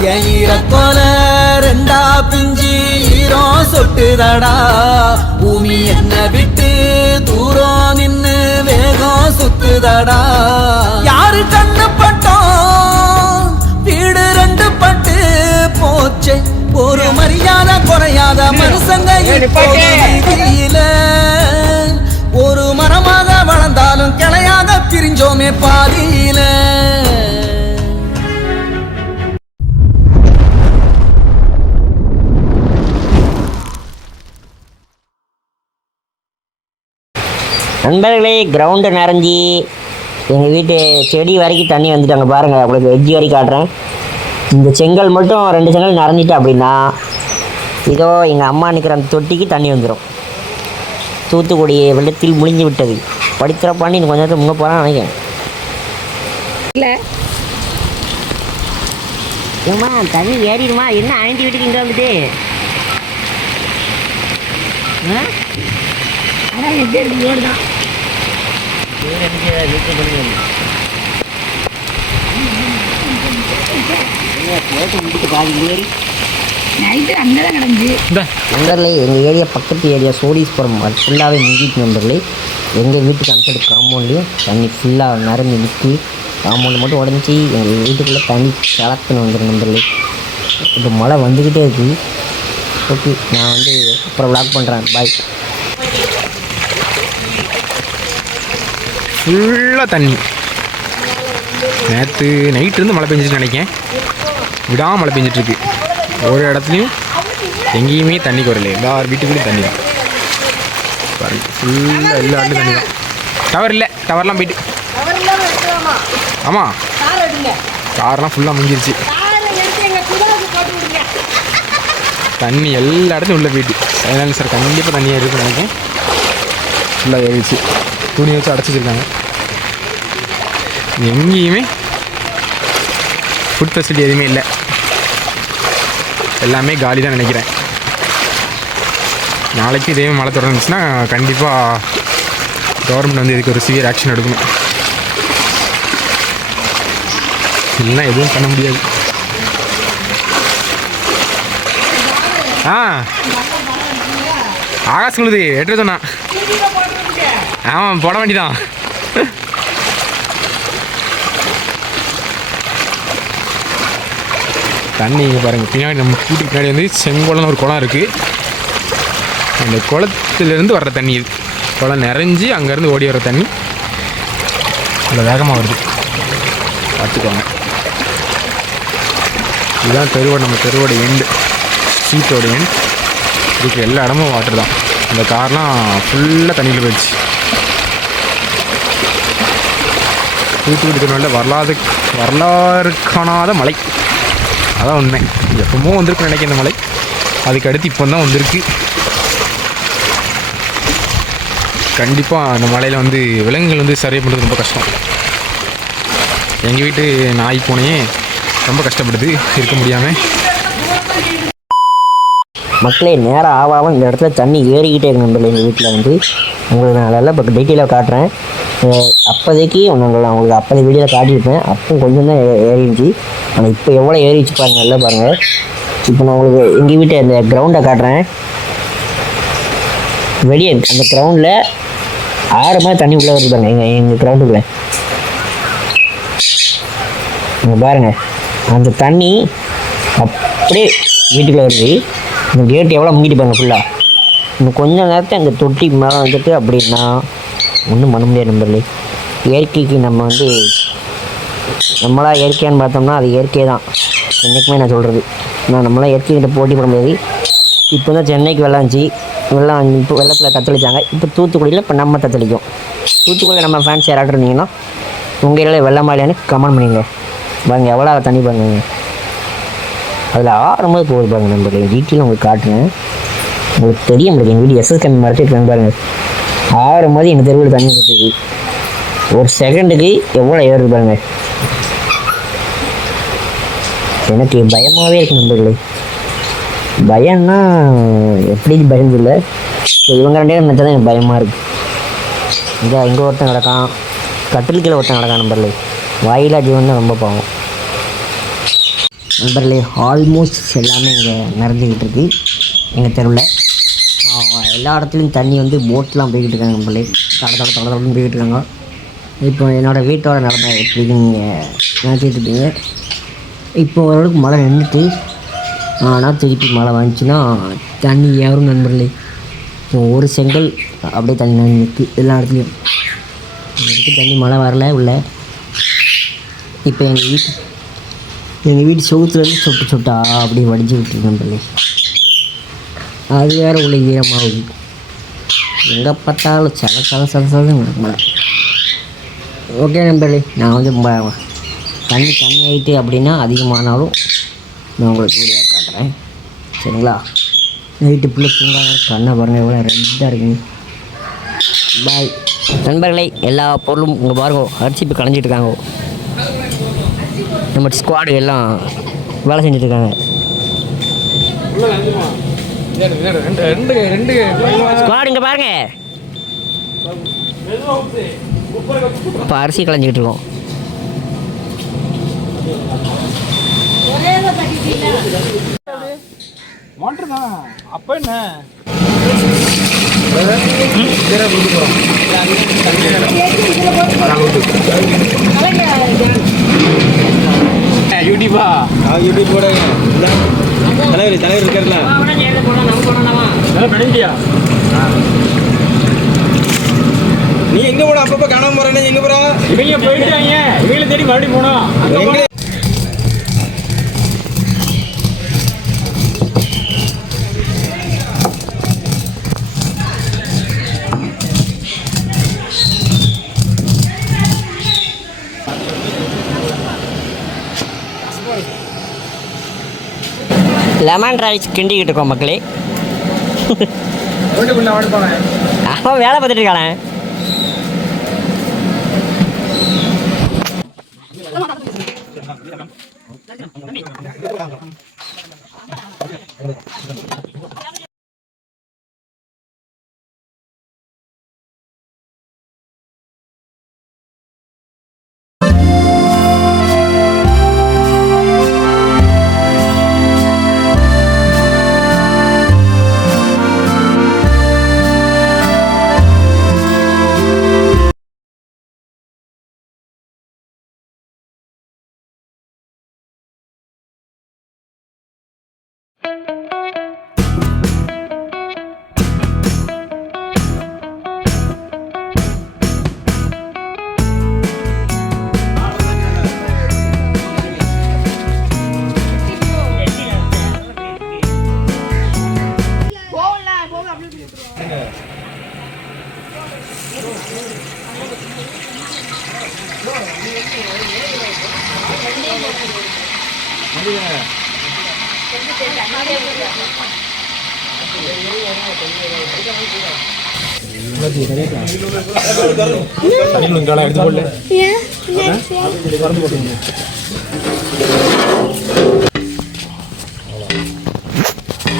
என் ஈரக்கோல ரெண்டா பிஞ்சி ஈரோ சொட்டுதடா. பூமி என்ன விட்டு தூரம் நின்னு வேகம் சுத்துதடா. யாரு கண்ணு பட்டோம் வீடு ரெண்டு பட்டு போச்சே. ஒரு மரியாதை குறையாத மனுஷங்க இப்போதில. ஒரு மரமாக வளர்ந்தாலும் கிளையாக பிரிஞ்சோமே பாதியில. நண்பர்களே, கிரவுண்டு நிறைஞ்சி எங்கள் வீட்டு செடி வரைக்கும் தண்ணி வந்துட்டாங்க பாருங்கள். உங்களுக்கு வெஜ்ஜி வரைக்கும் காட்டுறேன். இந்த செங்கல் மட்டும் 2 செங்கல் நிறைஞ்சிட்டு அப்படின்னா இதோ எங்கள் அம்மா நிற்கிற அந்த தொட்டிக்கு தண்ணி வந்துடும். தூத்துக்குடி வெள்ளத்தில் முழிஞ்சு விட்டது. படித்துற பண்ணி இன்னும் கொஞ்சம் நேரத்தில் முன்னே போகிறான்னு நினைக்கிறேன். இல்லை ஏம்மா தண்ணி ஏறிடுமா? என்ன அணைஞ்சி வீட்டுக்கு இங்கே வந்துட்டு ஆனால் எப்படி ஓடு தான் நைட்டு அங்கே தான் கிடந்துச்சு. நண்பர்களே, எங்கள் ஏரியா பக்கத்து ஏரியா சோடீஸ்வரம் அது ஃபுல்லாகவே முங்கிட்டு நண்பர்களே. எங்கள் வீட்டுக்கு அந்த சைடு காம்பவுண்ட்லேயும் தண்ணி ஃபுல்லாக நிரம்பி நிற்கி காம்பவுண்டு மட்டும் உடஞ்சி எங்கள் வீட்டுக்குள்ளே தண்ணி கலக்குன்னு வந்துடும் நண்பர்களே. இப்போ மழை வந்துக்கிட்டே இருக்குது. ஓகே, நான் வந்து அப்புறம் விளாக் பண்ணுறேன். பாய். ஃபுல்லாக தண்ணி. நேற்று நைட்லேருந்து மழை பெஞ்சிட்டு நினைக்கேன். விடாமல் மழை பெஞ்சிட்ருக்கு. ஒரு இடத்துலையும் எங்கேயுமே தண்ணி குறையில. எல்லார் வீட்டுக்குள்ளேயும் தண்ணி தான் பாருங்க. ஃபுல்லாக எல்லா இடத்துலையும் தண்ணி தான். டவர் இல்லை, டவர்லாம் போயிட்டு. ஆமாம், காரெலாம் ஃபுல்லாக முங்கிருச்சு. தண்ணி எல்லா இடத்துலையும் உள்ளே போயிட்டு. அதனால சார் கண்டிப்பாக தண்ணியாக இருக்குன்னு நினைக்கிறேன். ஃபுல்லாக ஏறிச்சு. துணி வச்சு அடைச்சி வச்சுருக்காங்க. எங்கேயுமே ஃபுட் ஃபெசிலிட்டி எதுவுமே இல்லை. எல்லாமே காலி தான் நினைக்கிறேன். நாளைக்கு இதே மழை தொடர்ந்துச்சுன்னா கண்டிப்பாக கவர்மெண்ட் வந்து இதுக்கு ஒரு சிவியர் ஆக்ஷன் எடுக்கணும். இல்லைன்னா எதுவும் பண்ண முடியாது. ஆகாஷ் சொல்லுது எட்டு சொன்னா. ஆமாம், போட வேண்டிதான். தண்ணி இங்கே பாருங்கள். பின்னாடி நம்ம வீட்டுக்கு பின்னாடி வந்து செங்குளம்னு ஒரு குளம் இருக்குது. அந்த குளத்துலேருந்து வர்ற தண்ணி இது. குளம் நிறைஞ்சி அங்கேருந்து ஓடி வர தண்ணி அவ்வளோ வேகமாக வருது. பார்த்துக்கோங்க. இதுதான் தெருவோட, நம்ம தெருவோட எண்டு, ஸ்ட்ரீட்டோட எண்ட். இதுக்கு எல்லா இடமும் வாட்டர் தான். அந்த கார்லாம் ஃபுல்லாக தண்ணியில் போயிடுச்சு. தூத்துக்குடி திருநெல்வேலியில் வரலாறு காணாத மழை. அதான் உண்மை. எப்பவுமோ வந்திருக்குன்னு நினைக்கிறேன் இந்த மழை. அதுக்கு அடுத்து இப்போ தான் வந்திருக்கு. கண்டிப்பாக அந்த மழையில் வந்து விலங்குகள் வந்து சர்வை பண்ணுறது ரொம்ப கஷ்டம். எங்கள் வீட்டு நாய் பூனையே ரொம்ப கஷ்டப்படுது இருக்க முடியாமல். மக்களே, நேரம் ஆகாமல் இந்த இடத்துல தண்ணி ஏறிக்கிட்டே இருக்கு நண்பர்களே. எங்கள் வீட்டில் வந்து உங்களுக்கு நான் நல்லா இப்போ டீட்டெயிலாக காட்டுறேன். அப்போதைக்கு உங்களுக்கு அப்போதை வீடியோவில் காட்டியிருப்பேன். அப்போ கொஞ்சம் தான் ஏறிடுச்சு. ஆனால் இப்போ எவ்வளோ ஏறிச்சு பாருங்கள், நல்லா பாருங்கள். இப்போ நான் உங்களுக்கு எங்கள் வீட்டை அந்த கிரவுண்டை காட்டுறேன். வெளியே அந்த கிரவுண்டில் 6 மாதிரி தண்ணி உள்ளே வருது பாருங்கள். எங்கள் கிரவுண்டுக்குள்ளே இங்கே பாருங்கள். அந்த தண்ணி அப்படியே வீட்டுக்குள்ளே வருது. இந்த கேட்டு எவ்வளோ முங்கிட்டு பாருங்கள் ஃபுல்லாக. இன்னும் கொஞ்சம் நேரத்தை அந்த தொட்டி மேலே வந்துட்டு அப்படின்னா ஒன்றும் பண்ண முடியாது நண்பர்களே. இயற்கைக்கு நம்ம வந்து நம்மளாம் இயற்கையான்னு பார்த்தோம்னா அது இயற்கை தான் என்றைக்குமே நான் சொல்கிறது. நான் நம்மளாம் இயற்கைக்கிட்ட போட்டி போட முடியாது. இப்போ தான் சென்னைக்கு வெள்ளம் வந்துச்சு. இப்போ வெள்ளத்தில் தத்தளிச்சாங்க. இப்போ தூத்துக்குடியில் இப்போ நம்ம தத்தளிக்கும். தூத்துக்குடியில் நம்ம ஃபேன்ஸ் யாராட்டும் இருந்தீங்கன்னா உங்கள் ஏரியாவில் வெள்ளமா இல்லையான்னு கமெண்ட் பண்ணிங்க. பாருங்க எவ்வளோ தண்ணி பாருங்க. அதில் ஆறும்போது போகுது பாருங்கள் நண்பர்களே. டீட்டெயிலும் உங்களுக்கு காட்டுறேன். உங்களுக்கு தெரியும். எங்கள் வீடு எஸ்எஸ் கம்மி மறைச்சிட்டு பாருங்கள். 6 மாதிரி எங்கள் தெருவில் தண்ணி வந்துருக்கு. ஒரு செகண்டுக்கு எவ்வளோ ஏறுது பாருங்க. எனக்கு பயமாகவே இருக்கு நண்பர்களே. பயம்னா எப்படி பயம் இல்லை. இவங்க 2 பேரும் நினச்சா தான் எனக்கு பயமாக இருக்குது. இங்கே ஒருத்தன் கிடக்கான், கட்டில் கீழே ஒருத்தன் கிடக்கான் நண்பர்களே. வாயிலா ஜீவன் தான் ரொம்ப பாவம். நண்பர்களே ஆல்மோஸ்ட் எல்லாமே இங்கே நிறைஞ்சிக்கிட்டு இருக்குது எங்கள் தெருவில். எல்லா இடத்துலையும் தண்ணி வந்து போட்லாம் போய்கிட்டு இருக்காங்க நண்பர்களே. தடன்னு போய்கிட்டு இருக்காங்க. இப்போ என்னோடய வீட்டோட நிலமை எப்படின்னு நீங்கள் நினச்சிட்டு இருப்பீங்க. இப்போ ஓரளவுக்கு மழை நின்றுட்டு, ஆனால் திருப்பி மழை வந்துச்சுன்னா தண்ணி ஏறும் நண்பர்களே. இப்போ ஒரு செங்கல் அப்படியே தண்ணி நிற்கு எல்லா இடத்துலையும். தண்ணி மழை வரல உள்ள. இப்போ எங்கள் வீட்டு செவுத்துலேருந்து சொட்டு சொட்டா அப்படியே வடிஞ்சு விட்டுருக்கு நண்பர்களே. அது வேறு உள்ள ஈரமாகுது. எங்கே பார்த்தாலும் சத மழை. ஓகே நண்பர்களே, நான் வந்து தண்ணி ஆகிட்டு அப்படின்னா அதிகமானாலும் நான் உங்களுக்கு வீடியோ காட்டுறேன், சரிங்களா? நைட்டு பிள்ளை தூங்காத கண்ணை பாருங்கள் எவ்வளோ ரெட்டாக இருக்குங்க. பாய் நண்பர்களே. எல்லா பொருளும் இங்கே பாருங்க அரிசி இப்போ களைஞ்சிட்டு இருக்காங்க. நம்ம ஸ்குவாடு எல்லாம் வேலை செஞ்சுட்ருக்காங்க. ஸ்குவாடு இங்கே பாருங்க, இப்போ அரிசி களைஞ்சிக்கிட்டு இருக்கோம். அப்போ என்ன யூடியூபா யூடியூப் போட தலைவர் இருக்காருல்ல நீ எங்க போன அப்பப்ப காணாம போறேன்னு எங்க போறா? இவங்க போயிட்டாங்க, இவங்களை தேடி மறுபடியும் போனோம். லெமன் ரைஸ் கிண்டிக்கிட்டு இருக்கோம் மக்களே. அவன் வேலை பார்த்துட்டு இருக்கானே.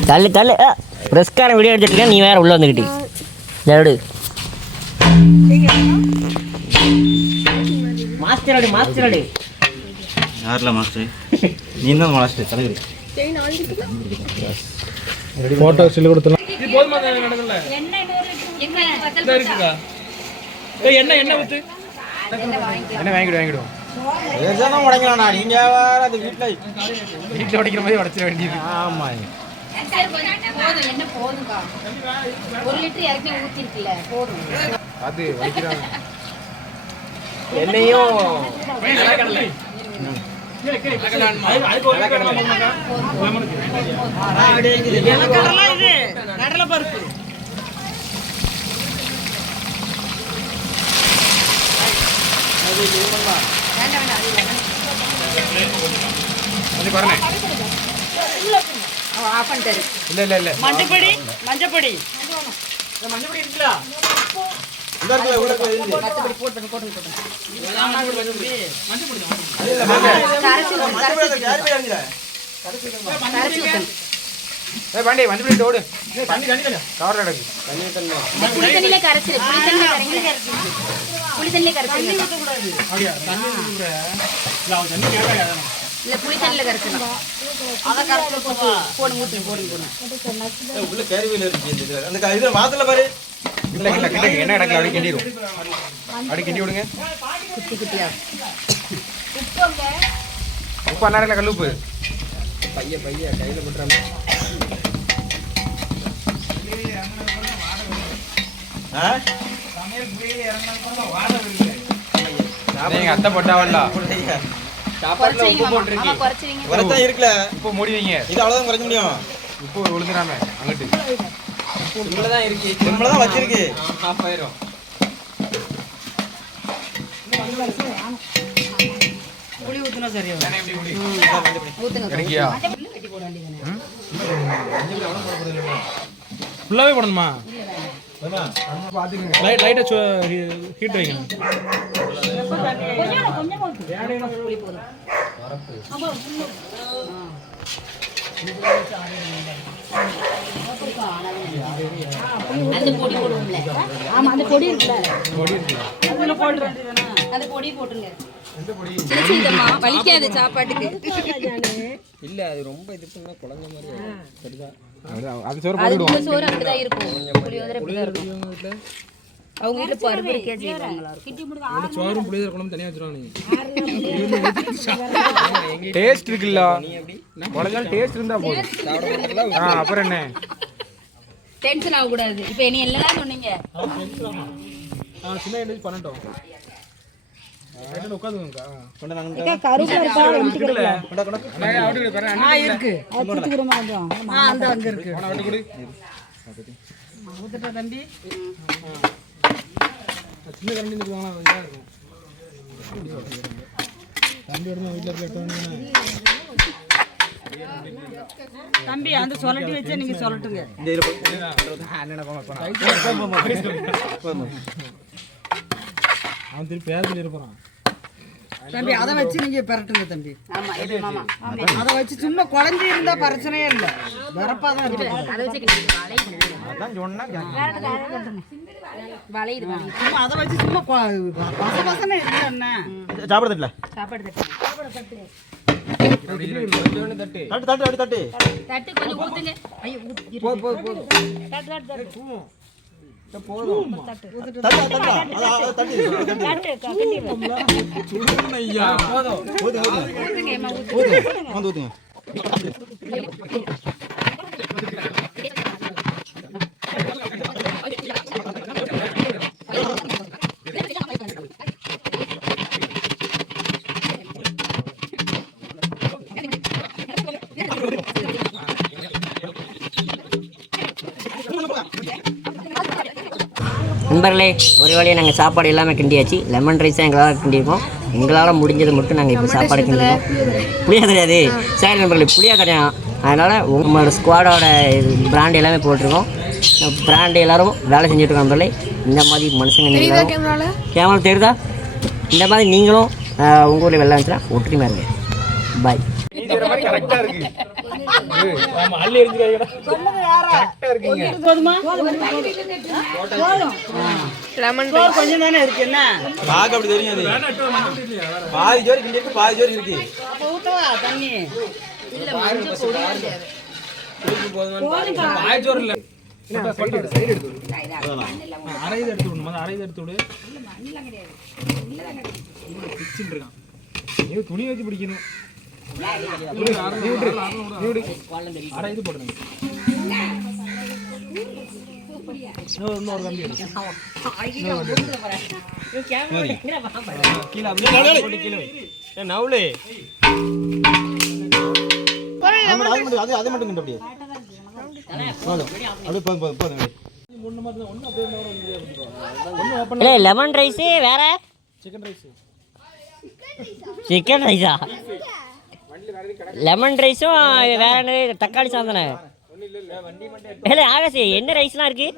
தள்ளு தள்ளு. பிரஸ்காரன் வீடியோ எடுத்துட்டு நீ வேற உள்ள வந்துக்கிட்டு ஜடு. மாஸ்டர் யாரில் மாஸ்டர்? நீ தான் மாஸ்டர் தலைவர். ஃபோட்டோ சொல்லி கொடுத்தலாம். என்ன ஊத்து என்ன வாங்கிடுவோம். உடைக்கலாம்ண்ணா, நீங்கள் வேறு அது வீட்டில் உடைக்கிற மாதிரி உடைச்சிட வேண்டியது. ஆமாம், அது வலிக்கிறாங்க. என்னையும் கடலை பருப்பு இல்ல மஞ்சப்பொடி இருக்குல்ல பாண்டி மஞ்சள் ஓடு கவர் நடக்கு புளித்தண்ணில கரைச்சு புளித்தண்ணில கரைச்சு இல்ல புளி தண்ணியில கரைச்சலாம். போடு உள்ள கேரிவில இருக்கு அந்த இதுல மாத்தல பாரு. இல்லை இல்லை கிட்ட என்ன இடத்துல அப்படி கிண்டிடும். அப்படி கிண்டி விடுங்க. குட்டி குட்டியா. உப்பு அண்ணா கல்லுப்பு பைய கையில் பண்ணுறாங்க. எங்கள் அத்தை போட்டாவல்ல சாப்பாடுல உப்பு போட்டுருக்கீங்க. குறைத்தான் இருக்குல்ல. உப்பு மூடி வைங்க. இது அவ்வளோதான் குறைக்க முடியும். உப்பு விழுந்துடாம அங்கிட்டு தான் இருக்கு. தான் வச்சிருக்கு. ஆஃப் ஆயிரும். புளி ஊற்றினா சரியா கிடைக்கியா ஃபுல்லாகவே போடணுமா? லைட்டாக ஹீட் வைக்கணும். அந்த பொடி போடுவோம்ல. ஆமா அந்த பொடி இருக்குல்ல. அதுல போடுற அந்த பொடி போட்டுங்க. சின்னமா வலிக்காது சாப்பாட்டுக்கு. இல்ல அது ரொம்ப இது பண்ணா குழந்தை மாதிரி சரிதா. அது சோறு அது உங்க சோறு அப்படிதான் இருக்கும். புளியோதரை அப்படிதான் இருக்கும். அவங்க வீட்டுல பருப்பு இருக்கே செய்வாங்களா இருக்கும். சோறும் புளியோதரை குழம்பு தனியாக வச்சிருவாங்க. டேஸ்ட் இருக்குல்ல. குழந்தை டேஸ்ட் இருந்தா போதும். அப்புறம் என்ன டென்ஷன் ஆக கூடாது. இப்போ நீ எல்லாம் சொன்னீங்க. சின்ன என்ன பண்ணட்டும். உட்காந்துங்க தம்பி. சின்ன கரண்டி இருக்கும். தம்பி அந்த சொல்லட்டி வச்சா நீங்க சொல்லட்டுங்க. அவன் திருப்பி பேர் இருப்பான். தம்பி அதை வச்சு நீங்க பரட்டுங்க தம்பி. ஆமா இது மாமா. அதை வச்சு சும்மா குழந்தை இருந்தா பிரச்சனையே இல்லை. வரப்பா தான் இருக்கு. அதை வச்சு அதான் சொன்னா வளையுது வளையுது. சும்மா அதை வச்சு சும்மா பச பசனே இல்லை என்ன. சாப்பிடுறதுல சாப்பாடு தட்டு. தட்டு தட்டு அடி தட்டு தட்டு கொஞ்சம் ஊத்துங்க. ஐயோ போதும் தட்டு தட்டு தட்டு. போதும் தட்டு தட்டு அது தட்டு சுடுறேன் ஐயா. ஊத்துங்க அம்மா ஊத்துங்க. நண்பர்களே, ஒரு வழியாக நாங்கள் சாப்பாடு எல்லாமே கிண்டியாச்சு. லெமன் ரைஸாக எங்களால் கிண்டியிருக்கோம். எங்களால் முடிஞ்சது மட்டும் நாங்கள் இப்போ சாப்பாடு கிண்டியிருக்கோம். புளியா கிடையாது. சரி நண்பர்களே, புளியா கிடையாது. அதனால் உங்களோட ஸ்குவாடோட பிராண்ட் எல்லாமே போட்டிருக்கோம். பிராண்டு எல்லோரும் வேலை செஞ்சுட்ருக்கோம். நண்பர்களே, இந்த மாதிரி மனுஷங்க கேமரா தெரியுதா? இந்த மாதிரி நீங்களும் உங்கள் ஊரில் வெள்ளம் வந்துச்சுன்னா ஒற்றுமையாக இருங்க. பாய். கொஞ்சம் தானே இருக்கு என்ன பாக்க அப்படி தெரியும். பாதி ஜோரி கிண்டி இருக்கு, பாதி ஜோரி இருக்கு. ஊத்தவா தண்ணி இல்ல மஞ்சள் பொடி துணி வச்சு பிடிக்கணும். அது மட்டும் கிண்ட அப்படியே இல்லை லெமன் ரைஸு வேற சிக்கன் ரைஸா? லெமன் ரைஸும் வேற தக்காளி சாதனை. இல்லை ஆகாசி என்ன ரைஸ்லாம் இருக்கு?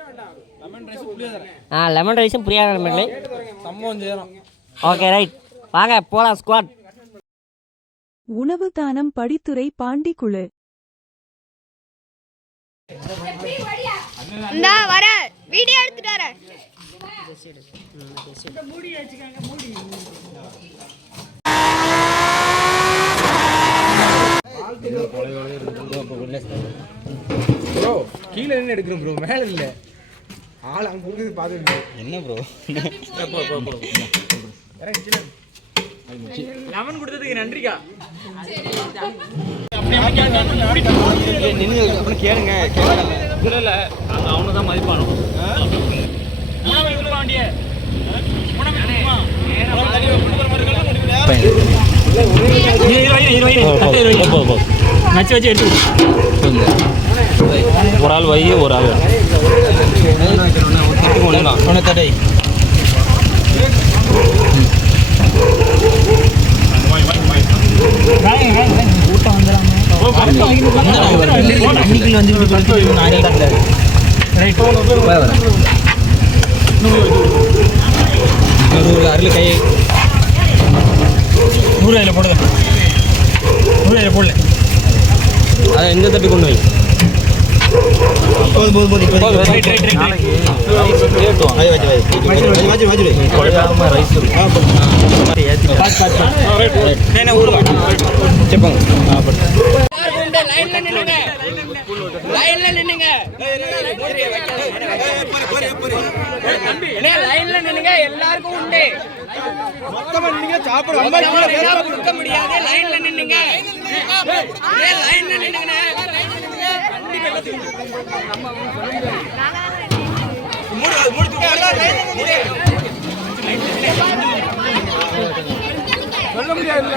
லெமன் ரைஸும் புரியாத நண்பர்களே. ஓகே ரைட், வாங்க போலாம் ஸ்குவாட். உணவு தானம் படித்துறை பாண்டிக்குழு. வர வீடியோ எடுத்துட்டு வரேன். மூடி வச்சுக்காங்க. மூடி ப்ரோ கீழே நின்று எடுக்கிறோம் ப்ரோ, மேலே இல்லை. ஆள் அங்கே கொடுக்குறது பார்த்துருக்கு. என்ன ப்ரோ? லெமன் கொடுத்ததுக்கு நன்றிக்கா. கேளுங்க இல்லை அவனு தான் மதிப்பானோ. வச்சு வச்சு எடுத்து ஒரு ஆள் வை, ஒரு ஆள் ஒன்று தடை. அருள் கை 100 போடுது, 100 போடல. அதை எந்த தட்டு கொண்டு வை. எல்லாருக்கும் உண்டு. மொத்தமா நீங்க சாப்பிட கொடுக்க முடியாது. லைன்ல நின்னுங்க, லைன்ல நின்னுங்க. சொல்ல முடியாது.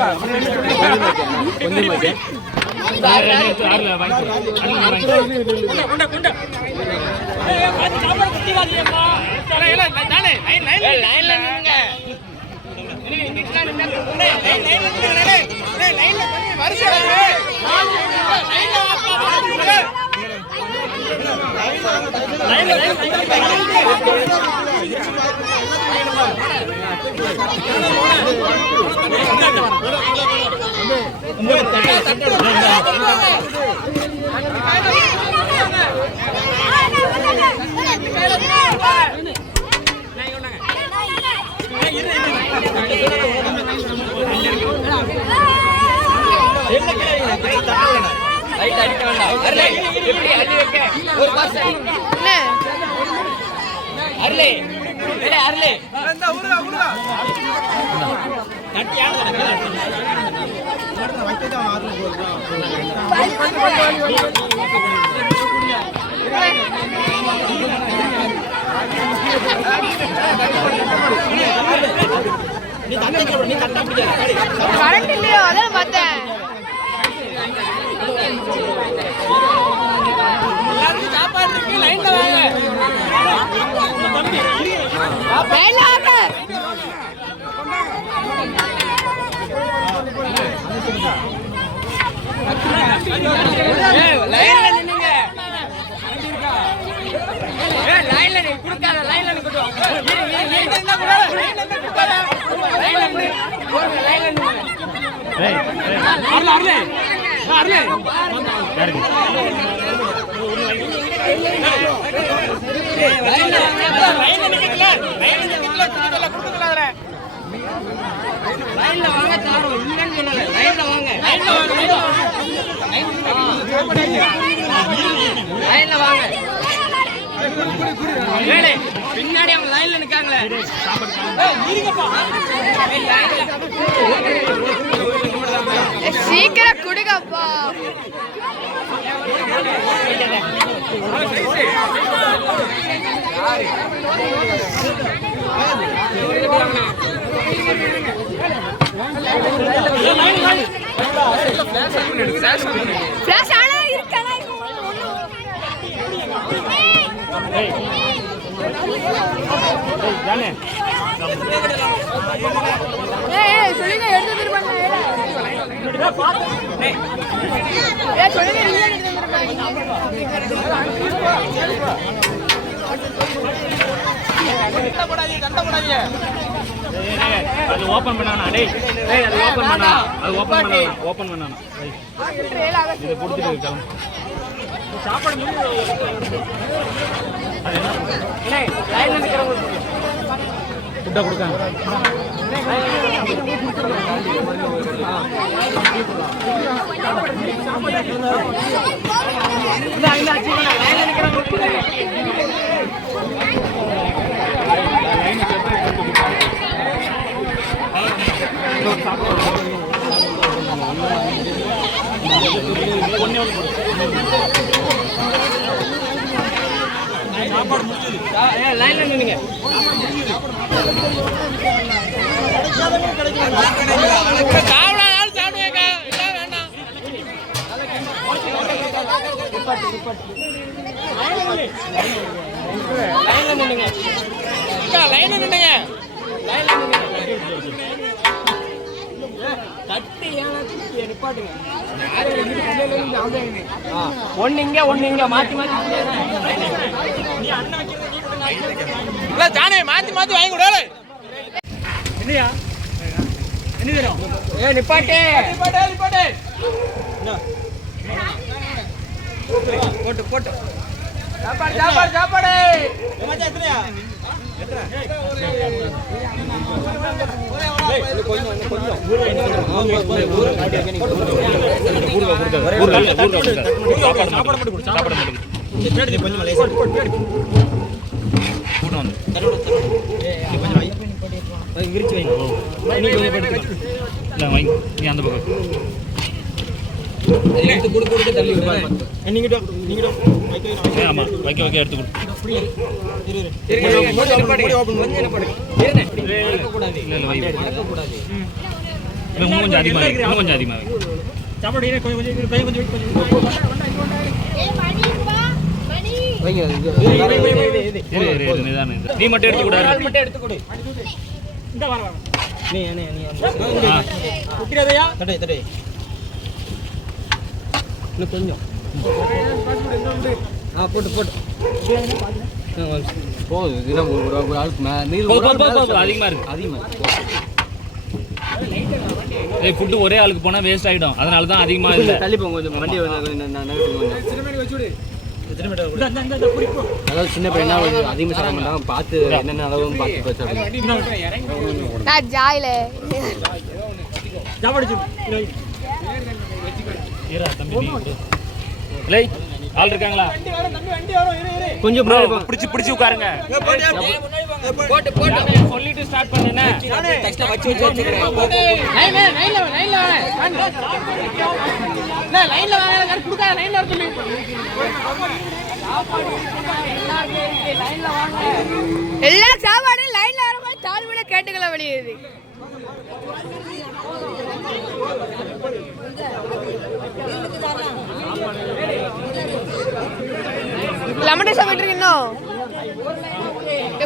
கரண்ட் இல்லையோ அதான் பார்த்தேன். சாப்பாடு இருக்கு, லைன்ல வாங்க. லைன்ல வாங்க. லைன்ல நின்னுங்க. லைன்ல நீ குடுக்காத, லைன்ல நீ குடு. லைன்ல வாங்க தாரோம், இல்லன்னு சொல்லல. லைன்ல வாங்க, லைன்ல வாங்க. பின்னாடி அவங்க லைன்ல நிக்காங்களே. சீக்கிரம் குடுங்கப்பா. ஃபிளாஷ் ஆனா இருக்கனா தானே சொல்லுங்க, எடுத்து வந்துருப்பாங்க. சொல்லுங்க, எடுத்து வந்துருப்பாங்க. அது ஓபன் பண்ணானா? டேய் டேய் அது ஓபன் பண்ணானா? அது ஓபன் பண்ணானா? ஓபன் பண்ணானா? இத கொடுத்துட்டு இருக்கலாம். சாப்பாடு முடிஞ்சு. லைன்ல நிக்கறவங்க ஃபுட்டை கொடுக்காங்க. லைன்ல நின்னுங்க. ஒன்னிங்க ஒன்னிங்க மாத்தி மாத்தி ஜானே மாத்தி மாத்தி வாங்கி கொடு. என்னையா என்ன தரும்? ஏ நிப்பாட்டே நிப்பாட்டே நிப்பாட்டே. போட்டு போட்டு சாப்பாடு சாப்பாடு சாப்பாடு. மச்சான் எத்தனையா? எத்தனை? கொஞ்சம் கொஞ்சம் சாப்பாடு மட்டும் கொடு. சாப்பாடு மட்டும் பேடி கொஞ்சம் லேசா கூட்டம் வந்து கொஞ்சம் வை விரிச்சு வை. நீ கொஞ்சம் படுத்து இல்ல வை. நீ அந்த பக்கம் எடுத்து குடு குடு தள்ளி விடு. நீங்க நீங்க வைக்க. ஆமா வைக்க வைக்க எடுத்து குடு. இரு மூடி ஓபன் பண்ணி என்ன பண்ணு. இருங்க கூடாது. இல்ல இல்ல வை மடக்க கூடாது. இன்னும் கொஞ்சம் அதிகமா வை. இன்னும் கொஞ்சம் அதிகமா வை. சாப்பாடு இரு கொஞ்சம் கொஞ்சம் கொஞ்சம் ஏய் மணி வா மணி வைங்க. இரு நிதானம். நீ மட்டும் எடுத்து குடு. மட்டும் எடுத்து கொடு. இந்த வர வர நீ குட்டிரதையா தடை தடை. இன்னும் கொஞ்சம் போட்டு போட்டு போதும். இதெல்லாம் ஒரு ஆளுக்கு அதிகமா இருக்கு. அதிகமா ஃபுட்டு ஒரே ஆளுக்கு போனா வேஸ்ட் ஆயிடும். அதனால தான் அதிகமா இல்ல. தள்ளி போங்க கொஞ்சம். வண்டி அதாவது சின்ன பையனா அதிகமாக சாப்பிட மாட்டாங்க. பார்த்து என்னென்ன அளவுன்னு பார்த்து வச்சாங்க. நான் ஜாயில ஆள் இருக்காங்களா? கொஞ்சம் பிடிச்சு பிடிச்சு உட்காருங்க. போட்டு போட்டு சொல்லிட்டு ஸ்டார்ட் பண்ணுங்க. வச்சு வச்சு வச்சுக்கிறேன். எல்லா சாப்பாடும் லைன்ல வரும்போது தாழ்வுல கேட்டுக்கல வெளியுது. லெமன் ரைஸ் சாப்பிட்டு இன்னும்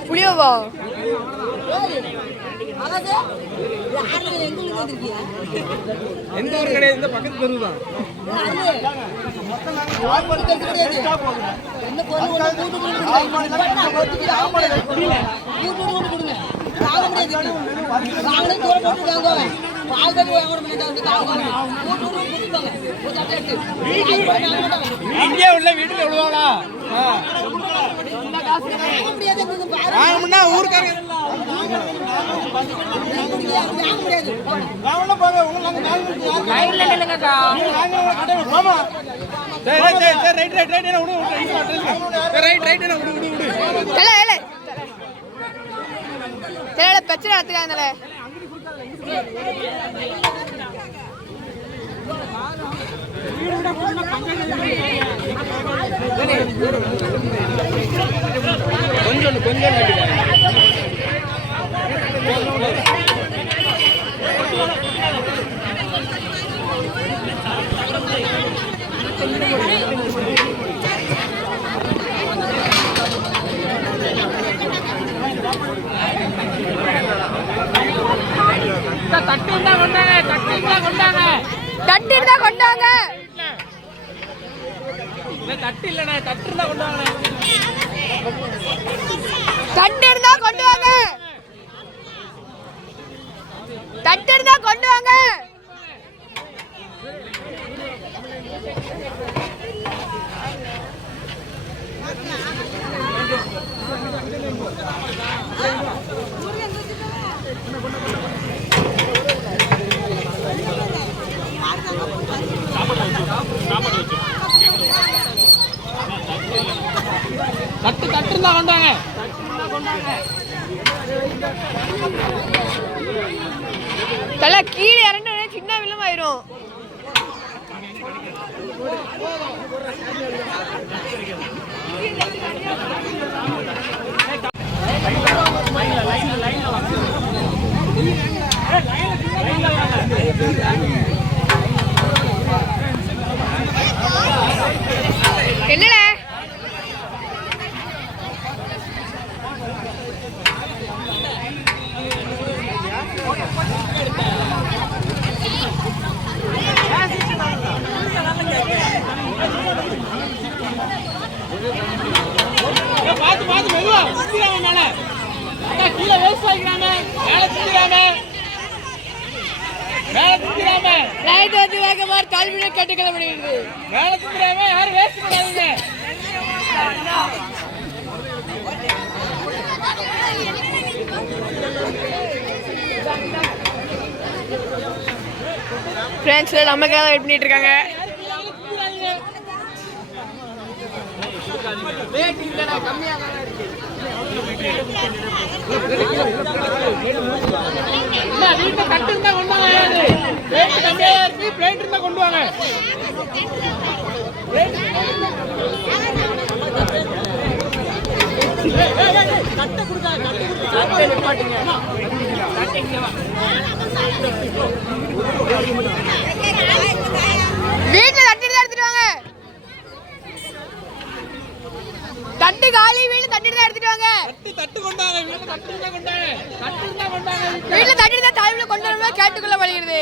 புளியோவா எந்த ஊரும் கிடையாது. இந்த பக்கத்து தெரு தான். இங்கே உள்ள வீட்டுல விழுவாங்களா? ஊருக்காரங்க பிரச்சனை நடத்துக்காங்கல்ல. கொஞ்சம் கொஞ்சம் தட்டு இருந்தா கொண்டாங்க. தட்டு இருந்தா கொண்டாங்க. தட்டு இல்லண்ணா. தட்டு இருந்தா கொண்டாங்க. தட்டு இருந்தா கொண்டு வாங்க. தட்டு இருந்தா கொண்டு வாங்க. தட்டு தட்டு இருந்தா கொண்டாங்க. தலை கீழே இறண்டு சின்ன வில்லமாயிரும். என்னல பார்த்து பார்த்து மெதுவா சுத்திராம மேல கீழே வேஸ்ட் ஆகிக்கிறாம மேல சுத்திராம மேல சுத்திராம லைட் வந்து வேகமா தாழ்விட கட்டுக்கல முடியுது. மேல சுத்திராம யாரும் வேஸ்ட் பண்ணாதீங்க. ஃப்ரெண்ட்ஸ் நமக்காக வெயிட் பண்ணிட்டு இருக்காங்க. வீட்டுல கட்டு இருந்தா கொண்டு வாங்க. பிளேட் கம்மியா இருக்கு, பிளேட் இருந்தா கொண்டு வாங்க. வீட்டுல தட்டி தான் எடுத்துட்டு வாங்க. தட்டு காலி, வீட்டுல தட்டி தான் எடுத்துட்டு வாங்க. தட்டு கொண்டாங்க. வீட்டுல தட்டு இருந்தா கொண்டாங்க. தட்டு இருந்தா கொண்டாங்க. வீட்டுல தட்டி தான் தாழ்வுல கொண்டு வரணும் கேட்டுக்குள்ள வழிகிறது.